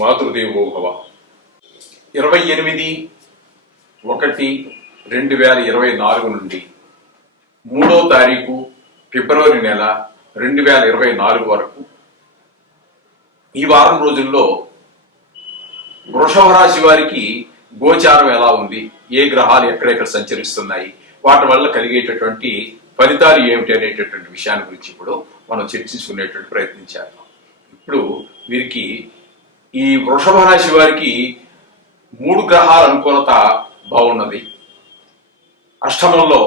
మాతృదేవోభవ. 28/1/2024 నుండి 3వ తారీఖు ఫిబ్రవరి నెల 2024 వరకు ఈ వారం రోజుల్లో వృషభ రాశి వారికి గోచారం ఎలా ఉంది, ఏ గ్రహాలు ఎక్కడెక్కడ సంచరిస్తున్నాయి, వాటి వల్ల కలిగేటటువంటి ఫలితాలు ఏమిటి అనేటటువంటి విషయాన్ని గురించి ఇప్పుడు మనం చర్చించుకునేటువంటి ప్రయత్నం చేద్దాం. ఇప్పుడు వీరికి ఈ వృషభ రాశి వారికి 3 గ్రహాల అనుకూలత బాగున్నది. అష్టమంలో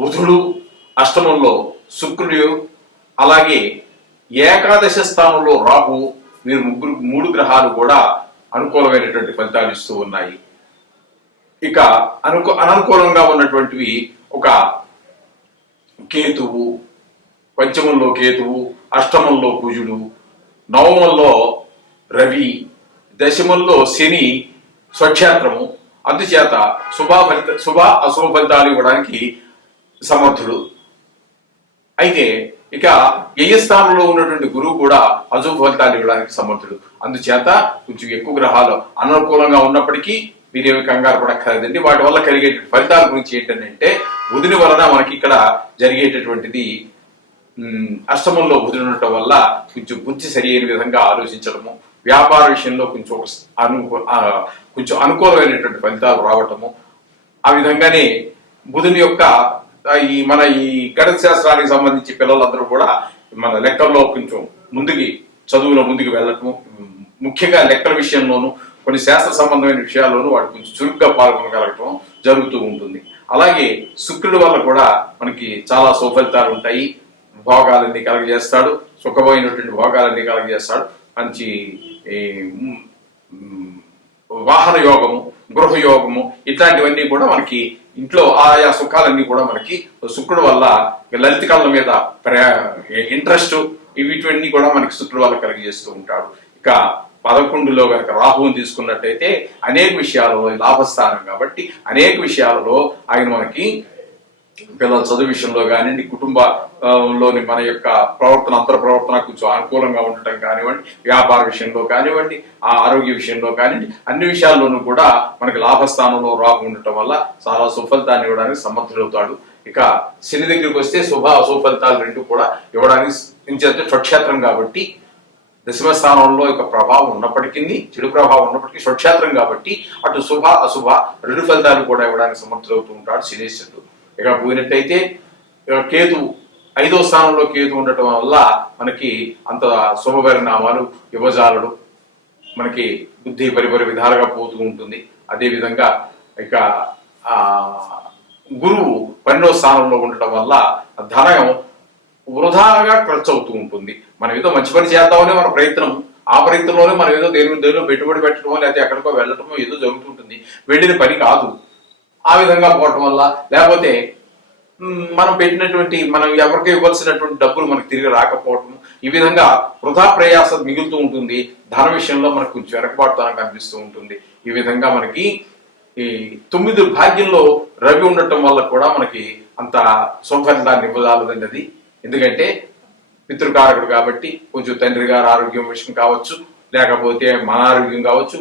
బుధుడు, అష్టమంలో శుక్రుడు, అలాగే ఏకాదశ స్థానంలో రాహు, వీరు 3 గ్రహాలు కూడా అనుకూలమైనటువంటి ఫలితాలు ఇస్తూ ఉన్నాయి. ఇక అననుకూలంగా ఉన్నటువంటివి ఒక కేతువు, పంచమంలో కేతువు, అష్టమంలో కుజుడు, నవమంలో రవి, దశమంలో శని స్వక్షేత్రము. అందుచేత శుభ అశుభ ఫలితాలు ఇవ్వడానికి సమర్థుడు. అయితే ఇక వ్యయస్థానంలో ఉన్నటువంటి గురువు కూడా అశుభ ఫలితాలు ఇవ్వడానికి సమర్థుడు. అందుచేత కొంచెం ఎక్కువ గ్రహాలు అననుకూలంగా ఉన్నప్పటికీ మీరేమి కంగారు పడక్కర్లేదండి. వాటి వల్ల కలిగే ఫలితాల గురించి ఏంటంటే, బుధుని వలన మనకి ఇక్కడ జరిగేటటువంటిది అష్టమంలో బుధుడు ఉండటం వల్ల కొంచెం బుద్ధి సరి అయిన విధంగా ఆలోచించడము, వ్యాపార విషయంలో కొంచెం అనుకూలమైనటువంటి ఫలితాలు రావటము. ఆ విధంగానే బుధుని యొక్క మన ఈ గణిత శాస్త్రానికి సంబంధించి పిల్లలందరూ కూడా మన లెక్కల్లో కొంచెం చదువులో ముందుకు వెళ్ళటము, ముఖ్యంగా లెక్కల విషయంలోనూ కొన్ని శాస్త్ర సంబంధమైన విషయాల్లోనూ వాడు కొంచెం చురుగ్గా పాల్గొనగలగటం జరుగుతూ ఉంటుంది. అలాగే శుక్రుడి వల్ల కూడా మనకి చాలా సుఫలితాలు ఉంటాయి. భోగాలన్నీ కలగజేస్తాడు, సుఖమైనటువంటి భోగాలన్నీ కలగజేస్తాడు. మంచి వాహన యోగము, గృహ యోగము, ఇట్లాంటివన్నీ కూడా మనకి ఇంట్లో ఆయా సుఖాలన్నీ కూడా మనకి శుక్రుడు వల్ల, లలిత కళల మీద ఇంట్రెస్ట్, వీటివన్నీ కూడా మనకి శుక్రుడు వల్ల కలిగజేస్తూ ఉంటాడు. ఇక 11లో కనుక రాహువుని తీసుకున్నట్టయితే అనేక విషయాలలో లాభస్థానం కాబట్టి అనేక విషయాలలో ఆయన మనకి పిల్లల చదువు విషయంలో కానివ్వండి, కుటుంబంలోని మన యొక్క అంతర ప్రవర్తన కొంచెం అనుకూలంగా ఉండటం కానివ్వండి, వ్యాపార విషయంలో కానివ్వండి, ఆ ఆరోగ్య విషయంలో కానివ్వండి, అన్ని విషయాల్లోనూ కూడా మనకి లాభస్థానంలో రాహు ఉండటం వల్ల చాలా సుఫలితాన్ని ఇవ్వడానికి సమర్థుడవుతాడు. ఇక శని దగ్గరికి వస్తే శుభ అశుభ ఫలితాలు రెండు కూడా ఇవ్వడానికి స్వక్షేత్రం కాబట్టి, దశమ స్థానంలో యొక్క ప్రభావం ఉన్నప్పటికీ, చెడు ప్రభావం ఉన్నప్పటికీ స్వక్షేత్రం కాబట్టి అటు శుభ అశుభ 2 ఫలితాలు కూడా ఇవ్వడానికి సమర్థుడవుతూ ఉంటాడు శనీశ్వరుడు. ఇక పోయినట్టయితే కేతు 5వ స్థానంలో కేతు ఉండటం వల్ల మనకి అంత శుభ పరిణామాలు యువజాలుడు, మనకి బుద్ధి పరిపరి విధాలుగా పోతూ ఉంటుంది. అదేవిధంగా ఇక గురువు 12వ స్థానంలో ఉండటం వల్ల ధనం వృధాగా ఖర్చు అవుతూ ఉంటుంది. మనం ఏదో మంచి పని చేద్దామని మన ప్రయత్నం, ఆ ప్రయత్నంలోనే మనం ఏదో దేనిలో పెట్టుబడి పెట్టడమో లేకపోతే ఎక్కడికో వెళ్ళటమో ఏదో జరుగుతుంటుంది. వెళ్ళిన పని కాదు. ఆ విధంగా పోవటం వల్ల, లేకపోతే మనం పెట్టినటువంటి, మనం ఎవరికి ఇవ్వాల్సినటువంటి డబ్బులు మనకు తిరిగి రాకపోవటం, ఈ విధంగా వృధా ప్రయాసం మిగులుతూ ఉంటుంది. ధన విషయంలో మనకు కొంచెం వెనకబాటుతనం కనిపిస్తూ ఉంటుంది. ఈ విధంగా మనకి ఈ 9 భాగ్యంలో రవి ఉండటం వల్ల కూడా మనకి అంత సుఫలితాన్ని ఇవ్వదాలదండి అది. ఎందుకంటే పితృకారకుడు కాబట్టి కొంచెం తండ్రి గారి ఆరోగ్యం విషయం కావచ్చు, లేకపోతే మన ఆరోగ్యం కావచ్చు,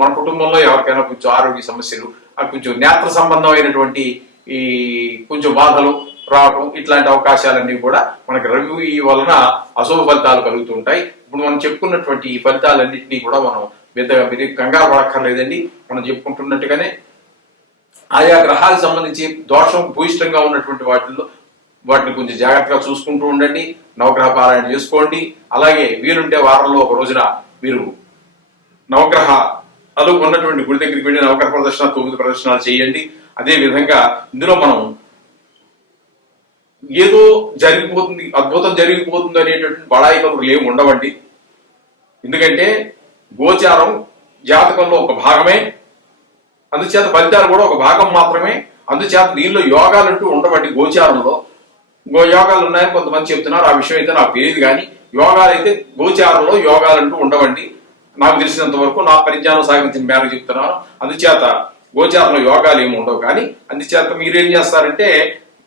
మన కుటుంబంలో ఎవరికైనా కొంచెం ఆరోగ్య సమస్యలు, కొంచెం నేత్ర సంబంధమైనటువంటి ఈ కొంచెం బాధలు రావటం, ఇట్లాంటి అవకాశాలన్నీ కూడా మనకి రవి వలన అశుభ ఫలితాలు కలుగుతుంటాయి. ఇప్పుడు మనం చెప్పుకున్నటువంటి ఈ ఫలితాలన్నింటినీ కూడా మనం మీరు కంగారు పడక్కర్లేదండి. మనం చెప్పుకుంటున్నట్టుగానే ఆయా గ్రహాలకు సంబంధించి దోషం భూయిష్టంగా ఉన్నటువంటి వాటిని కొంచెం జాగ్రత్తగా చూసుకుంటూ ఉండండి. నవగ్రహ పారాయణ చేసుకోండి. అలాగే వీరుంటే వారంలో ఒక రోజున మీరు నవగ్రహాలు ఉన్నటువంటి గుడి దగ్గరికి వెళ్ళి నవగ్రహ ప్రదర్శన 9 ప్రదర్శనలు చేయండి. అదే విధంగా ఇందులో మనం ఏదో జరిగిపోతుంది, అద్భుతం జరిగిపోతుంది అనేటటువంటి బడాయి కబుర్లు ఏమి ఉండవండి. ఎందుకంటే గోచారం జాతకంలో ఒక భాగమే, అందుచేత ఫలితాలు కూడా ఒక భాగం మాత్రమే. అందుచేత దీనిలో యోగాలంటూ ఉండవండి. గోచారంలో యోగాలు ఉన్నాయని కొంతమంది చెప్తున్నారు. ఆ విషయం అయితే నాకు తెలియదు. కానీ యోగాలు అయితే గోచారంలో యోగాలంటూ ఉండవండి. నాకు తెలిసినంత వరకు, నా పరిజ్ఞానం సాగించిన మేరకు చెప్తున్నాను. అందుచేత గోచారంలో యోగాలు ఏమి ఉండవు. కానీ అందుచేత మీరేం చేస్తారంటే,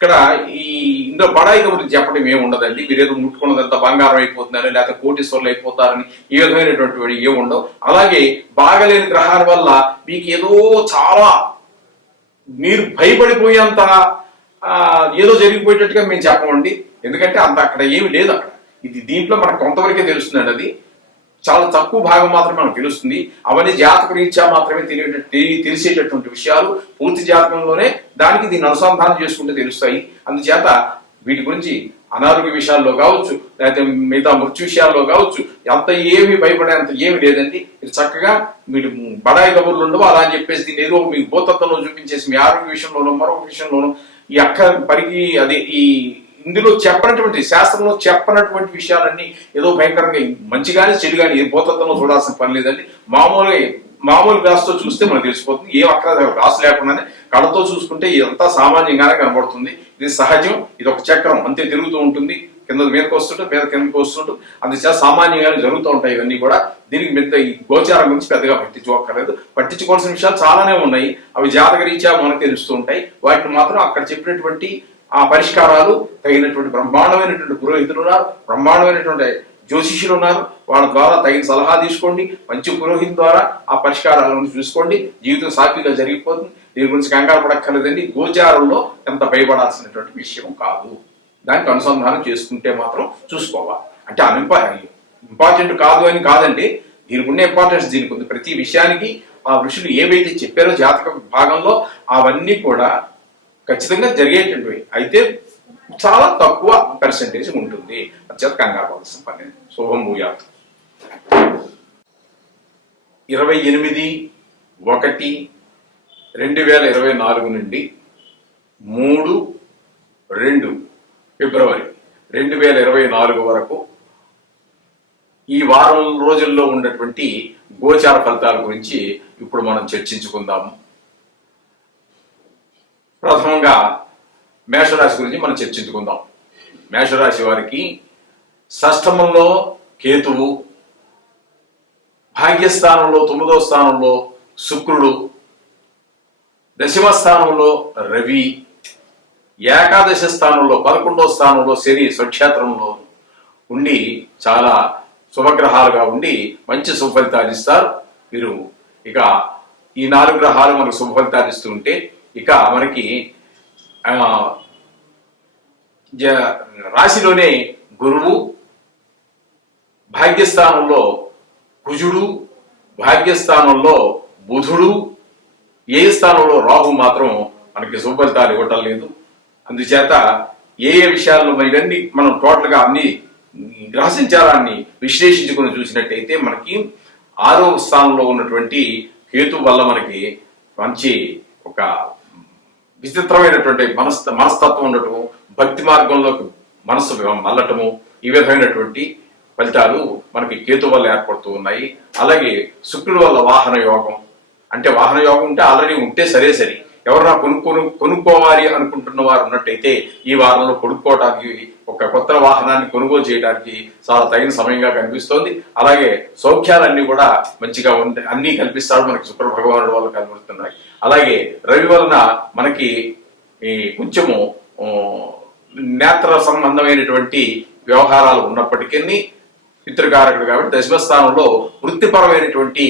ఇక్కడ ఈ ఇందులో బడాయిల గురించి చెప్పడం ఏమి ఉండదండి. మీరు ఏదో ముట్టుకున్నదంతా బంగారం అయిపోతుందని లేకపోతే కోటీశ్వర్లు అయిపోతారని ఈ విధమైనటువంటి ఏమి ఉండవు. అలాగే బాగలేని గ్రహాల వల్ల మీకు ఏదో చాలా మీరు భయపడిపోయేంత ఏదో జరిగిపోయేటట్టుగా మేము చెప్పమండి. ఎందుకంటే అంత అక్కడ ఏమి లేదు. అక్కడ ఇది దీంట్లో మనకు కొంతవరకే తెలుస్తుందండి. అది చాలా తక్కువ భాగం మాత్రమే మనకు తెలుస్తుంది. అవన్నీ జాతక రీత్యా మాత్రమే తెలిసేటటువంటి విషయాలు. పూర్తి జాతకంలోనే దానికి దీన్ని అనుసంధానం చేసుకుంటే తెలుస్తాయి. అందుచేత వీటి గురించి అనారోగ్య విషయాల్లో కావచ్చు, లేకపోతే మిగతా మృత్యు విషయాల్లో కావచ్చు, అంత ఏమి భయపడేంత ఏమి లేదండి. ఇది చక్కగా మీరు బడాయి కబుర్లు ఉండవు. అలా అని చెప్పేసి దీన్ని ఏదో మీకు భూతత్వంలో చూపించేసి మీ ఆరోగ్య విషయంలోనూ మరొక విషయంలోనూ ఈ పరికి అది ఈ ఇందులో చెప్పనటువంటి శాస్త్రంలో చెప్పనటువంటి విషయాలన్నీ ఏదో భయంకరంగా మంచి కానీ చెడు కానీ ఏ భూతత్వంలో చూడాల్సిన పని లేదండి. మామూలు గ్లాసుతో చూస్తే మనకు తెలిసిపోతుంది. ఏ అక్కడ గ్లాసు లేకుండానే కళ్ళతో చూసుకుంటే ఇదంతా సామాన్యంగానే కనబడుతుంది. ఇది సహజం. ఇది ఒక చక్రం అంతే తిరుగుతూ ఉంటుంది. కింద మీదకి వస్తుంటే మీద కిందకి వస్తుంటూ అందుచేత సామాన్యంగానే జరుగుతూ ఉంటాయి. ఇవన్నీ కూడా దీనికి పెద్ద ఈ గోచారం గురించి పెద్దగా పట్టించుకోక్కర్లేదు. పట్టించుకోవాల్సిన విషయాలు చాలానే ఉన్నాయి. అవి జాతక రీత్యా మనకు తెలుస్తూ ఉంటాయి. వాటిని మాత్రం అక్కడ చెప్పినటువంటి ఆ పరిష్కారాలు తగినటువంటి బ్రహ్మాండమైనటువంటి పురోహితులు ఉన్నారు, బ్రహ్మాండమైనటువంటి జ్యోతిషులు ఉన్నారు. వాళ్ళ ద్వారా తగిన సలహా తీసుకోండి. మంచి పురోహితు ద్వారా ఆ పరిష్కారాలను చూసుకోండి. జీవితం సాఫీగా జరిగిపోతుంది. దీని గురించి కంగారు పడక్కర్లేదండి. గోచారంలో ఎంత భయపడాల్సినటువంటి విషయం కాదు. దానికి అనుసంధానం చేసుకుంటే మాత్రం చూసుకోవాలి. అంటే ఇంపార్టెంట్ కాదు అని కాదండి. దీనికి ఉన్న ఇంపార్టెన్స్ దీనికి ఉంది. ప్రతి విషయానికి ఆ ఋషులు ఏవైతే చెప్పారో జాతక భాగంలో అవన్నీ కూడా ఖచ్చితంగా జరిగేటటువంటివి. అయితే చాలా తక్కువ పర్సెంటేజ్ ఉంటుంది. అత్యంత కంగారు పడాల్సిన పని. శుభం భూయాత్. 28/1/2024 నుండి 3/2 ఫిబ్రవరి 2024 వరకు ఈ వారం రోజుల్లో ఉన్నటువంటి గోచార ఫలితాల గురించి ఇప్పుడు మనం చర్చించుకుందాము. ప్రథమంగా మేషరాశి గురించి మనం చర్చించుకుందాం. మేషరాశి వారికి షష్ఠమంలో కేతువు, భాగ్యస్థానంలో 9వ స్థానంలో శుక్రుడు, దశమ స్థానంలో రవి, ఏకాదశ స్థానంలో 11వ స్థానంలో శని స్వక్షేత్రంలో ఉండి చాలా శుభగ్రహాలుగా ఉండి మంచి శుభఫలితాలు ఇస్తారు. వీరు ఇక ఈ 4 గ్రహాలు మనకు శుభఫలితాలు ఇస్తూ ఉంటే ఇక మనకి రాశిలోనే గురువు, భాగ్యస్థానంలో కుజుడు, భాగ్యస్థానంలో బుధుడు, ఏ స్థానంలో రాహు మాత్రం మనకి శుభఫలితాలు ఇవ్వటం లేదు. అందుచేత ఏ విషయాల్లో మరి ఇవన్నీ మనం టోటల్గా అన్ని గ్రహ సంచారాన్ని విశ్లేషించుకుని చూసినట్టయితే మనకి 6వ స్థానంలో ఉన్నటువంటి కేతు వల్ల మనకి మంచి ఒక విచిత్రమైనటువంటి మనస్తత్వం ఉండటము, భక్తి మార్గంలోకి మనసు మళ్ళటము, ఈ విధమైనటువంటి ఫలితాలు మనకి కేతు వల్ల ఏర్పడుతూ ఉన్నాయి. అలాగే శుక్రుడు వల్ల వాహన యోగం. అంటే వాహన యోగం ఉంటే ఆల్రెడీ ఉంటే సరే, ఎవరన్నా కొనుక్కోవాలి అనుకుంటున్న వారు ఉన్నట్టయితే ఈ వారంలో కొనుక్కోవడానికి ఒక కొత్త వాహనాన్ని కొనుగోలు చేయడానికి చాలా తగిన సమయంగా కనిపిస్తోంది. అలాగే సౌఖ్యాలన్నీ కూడా మంచిగా ఉంటాయి, అన్ని కల్పిస్తాడు మనకి శుక్ర భగవానుడు వల్ల కనబడుతున్నాయి. అలాగే రవి వలన మనకి కొంచెము నేత్ర సంబంధమైనటువంటి వ్యవహారాలు ఉన్నప్పటికీ పితృకారకుడు కాబట్టి దశమ స్థానంలో వృత్తిపరమైనటువంటి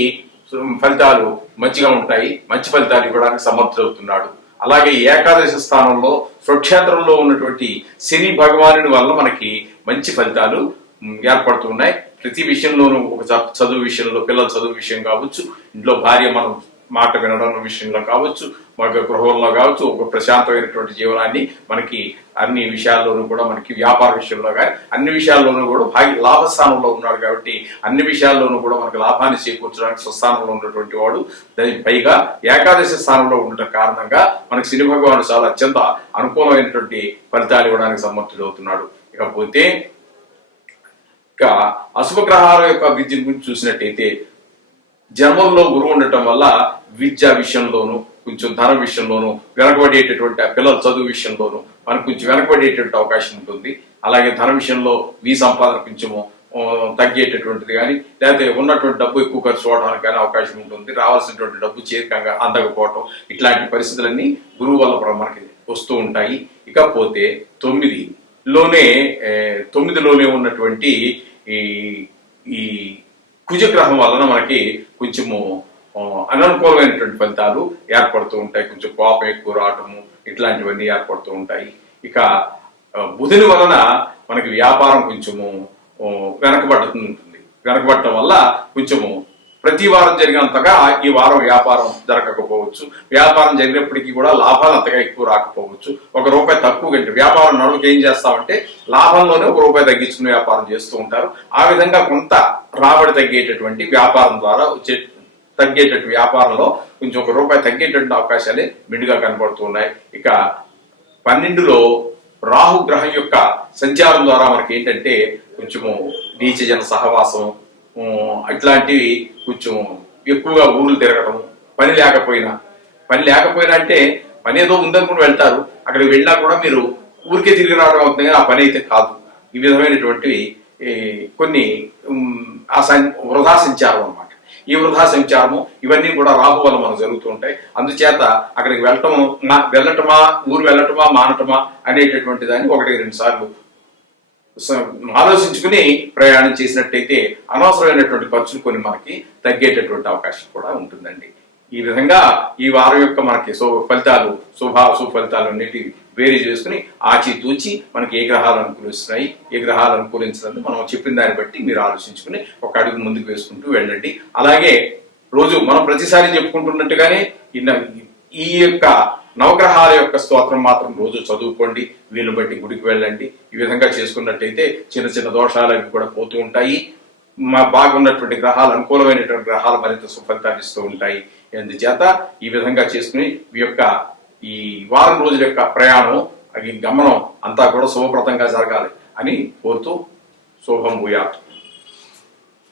ఫలితాలు మంచిగా ఉంటాయి. మంచి ఫలితాలు ఇవ్వడానికి సమర్థుడవుతున్నాడు. అలాగే ఏకాదశి స్థానంలో స్వక్షేత్రంలో ఉన్నటువంటి శని భగవానుడి వల్ల మనకి మంచి ఫలితాలు ఏర్పడుతున్నాయి. ప్రతి విషయంలోనూ ఒక చదువు విషయంలో, పిల్లల చదువు విషయం కావచ్చు, ఇంట్లో భార్య మనం మాట వినడం విషయంలో కావచ్చు, మన గృహంలో కావచ్చు, ఒక ప్రశాంతమైనటువంటి జీవనాన్ని మనకి అన్ని విషయాల్లోనూ కూడా మనకి వ్యాపార విషయంలో కానీ అన్ని విషయాల్లోనూ కూడా లాభస్థానంలో ఉన్నాడు కాబట్టి అన్ని విషయాల్లోనూ కూడా మనకి లాభాన్ని చేకూర్చడానికి స్వస్థానంలో ఉన్నటువంటి వాడు. పైగా ఏకాదశి స్థానంలో ఉండటం కారణంగా మనకి శని భగవానుడు చాలా అత్యంత అనుకూలమైనటువంటి ఫలితాలు ఇవ్వడానికి సమర్థుడు అవుతున్నాడు. ఇకపోతే ఇక అశుభగ్రహాల యొక్క విద్య గురించి చూసినట్టయితే జన్మంలో గురువు ఉండటం వల్ల విద్యా విషయంలోనూ కొంచెం ధన విషయంలోనూ వెనకబడేటటువంటి పిల్లల చదువు విషయంలోనూ మనకు కొంచెం వెనకబడేటువంటి అవకాశం ఉంటుంది. అలాగే ధన విషయంలో సంపాదన కొంచెము తగ్గేటటువంటిది కానీ, లేకపోతే ఉన్నటువంటి డబ్బు ఎక్కువ ఖర్చు అవడానికి కానీ అవకాశం ఉంటుంది. రావాల్సినటువంటి డబ్బు చేరికంగా అందకపోవటం, ఇట్లాంటి పరిస్థితులన్నీ గురువు వల్ల మనకి వస్తూ ఉంటాయి. ఇకపోతే తొమ్మిదిలోనే ఉన్నటువంటి ఈ ఈ కుజగ్రహం వలన మనకి కొంచెము అననుకూలమైనటువంటి ఫలితాలు ఏర్పడుతూ ఉంటాయి. కొంచెం కోపం ఎక్కువ రావటము ఇట్లాంటివన్నీ ఏర్పడుతూ ఉంటాయి. ఇక బుధుని వలన మనకి వ్యాపారం కొంచెము వెనకబడుతుంది. వెనకబడటం వల్ల కొంచెము ప్రతి వారం జరిగినంతగా ఈ వారం వ్యాపారం జరగకపోవచ్చు. వ్యాపారం జరిగినప్పటికీ కూడా లాభాలు అంతగా ఎక్కువ రాకపోవచ్చు. ₹1 తక్కువ కంటే వ్యాపారం నడువుకి ఏం చేస్తామంటే లాభంలోనే ₹1 తగ్గించుకుని వ్యాపారం చేస్తూ ఉంటారు. ఆ విధంగా కొంత రాబడి తగ్గేటటువంటి వ్యాపారం ద్వారా వచ్చే వ్యాపారంలో కొంచెం ₹1 తగ్గేటువంటి అవకాశాలే మెండుగా కనబడుతూ ఉన్నాయి. ఇక 12లో రాహు గ్రహం యొక్క సంచారం ద్వారా మనకి ఏంటంటే కొంచెము నీచజన సహవాసం ఇట్లాంటివి కొంచెం ఎక్కువగా ఊర్లు తిరగడం, పని లేకపోయినా అంటే పని ఏదో ఉందనుకుని వెళ్తారు. అక్కడికి వెళ్ళినా కూడా మీరు ఊరికే తిరిగి రావడం అవుతుంది కానీ ఆ పని అయితే కాదు. ఈ విధమైనటువంటివి కొన్ని వృధా సంచారం అన్నమాట. ఈ వృధా సంచారము ఇవన్నీ కూడా రాహు వల్ల మనకు జరుగుతూ ఉంటాయి. అందుచేత అక్కడికి వెళ్ళటమా ఊరు వెళ్ళటమా మానటమా అనేటటువంటి దాన్ని 1-2 సార్లు ఆలోచించుకుని ప్రయాణం చేసినట్టయితే అనవసరమైనటువంటి ఖర్చులు కొన్ని మనకి తగ్గేటటువంటి అవకాశం కూడా ఉంటుందండి. ఈ విధంగా ఈ వారం యొక్క మనకి శుభ ఫలితాలు అన్నిటి వేరే చేసుకుని ఆచితూచి మనకి ఏ గ్రహాలు అనుకూలిస్తున్నాయి, ఏ గ్రహాలు అనుకూలించినందుకు మనం చెప్పిన దాన్ని బట్టి మీరు ఆలోచించుకుని ఒక అడుగు ముందుకు వేసుకుంటూ వెళ్ళండి. అలాగే రోజు మనం ప్రతిసారి చెప్పుకుంటున్నట్టుగానే ఈ యొక్క నవగ్రహాల యొక్క స్తోత్రం మాత్రం రోజు చదువుకోండి. వీళ్ళు బట్టి గుడికి వెళ్ళండి. ఈ విధంగా చేసుకున్నట్టయితే చిన్న చిన్న దోషాలు అవి కూడా పోతూ ఉంటాయి. బాగున్నటువంటి గ్రహాలు, అనుకూలమైనటువంటి గ్రహాలు మరింత సుఫలితాలు ఇస్తూ ఉంటాయి. అందుచేత ఈ విధంగా చేసుకుని ఈ వారం రోజుల యొక్క ప్రయాణం గమనం అంతా కూడా శుభప్రదంగా జరగాలి అని కోరుతూ శుభం భూయాత్.